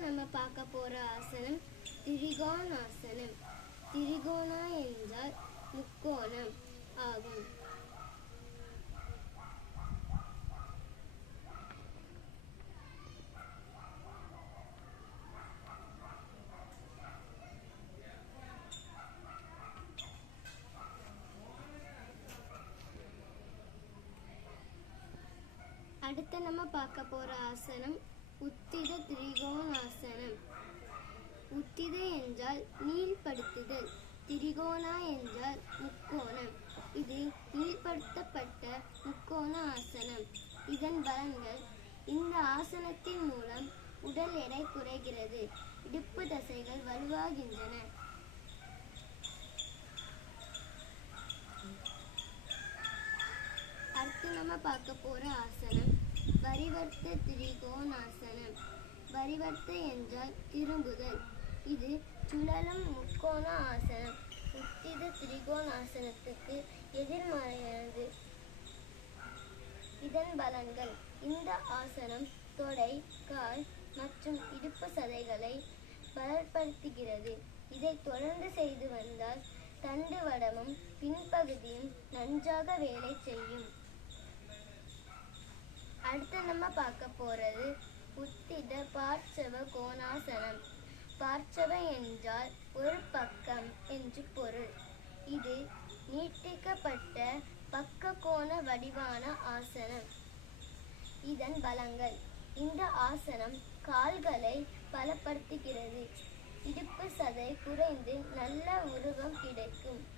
நம்ம பார்க்க போற ஆசனம் திரிகோணாசனம் திரிகோணா என்றால் முக்கோணம் ஆகும். அடுத்து நம்ம பார்க்க போற ஆசனம் திரிகோணாசனம் உத்தித என்றால் நீள்படுத்துதல் திரிகோணா என்றால் முக்கோணம். இது நீள்படுத்தப்பட்ட முக்கோண ஆசனம். இதன் பலன்கள் இந்த ஆசனத்தின் மூலம் உடல் எடை குறைகிறது இடுப்பு தசைகள் வலுவாகின்றன. அடுத்து நம்ம பார்க்க போற ஆசனம் பரிவர்த்த திரிகோணாசனம் பரிவர்த்த என்றால் திரும்புதல். இது சுழலும் முக்கோண ஆசனம். உத்தித திரிகோணாசனத்துக்கு எதிர்மறையானது. இதன் பலன்கள். இந்த ஆசனம் தொடை கால் மற்றும் இடுப்பு சதைகளை பலப்படுத்துகிறது. இதை தொடர்ந்து செய்து வந்தால் தண்டு வடமும் பின்பகுதியும் நன்றாக வேலை செய்யும். அடுத்து நம்ம பார்க்க போறது உத்தித பார்ச்சவ கோணாசனம். பார்ச்சவ என்றால் ஒரு பக்கம் என்று பொருள். இது நீட்டிக்கப்பட்ட பக்க கோண வடிவான ஆசனம். இதன் பலங்கள். இந்த ஆசனம் கால்களை பலப்படுத்துகிறது. இடுப்பு சதை குறைந்து நல்ல உருவம் கிடைக்கும்.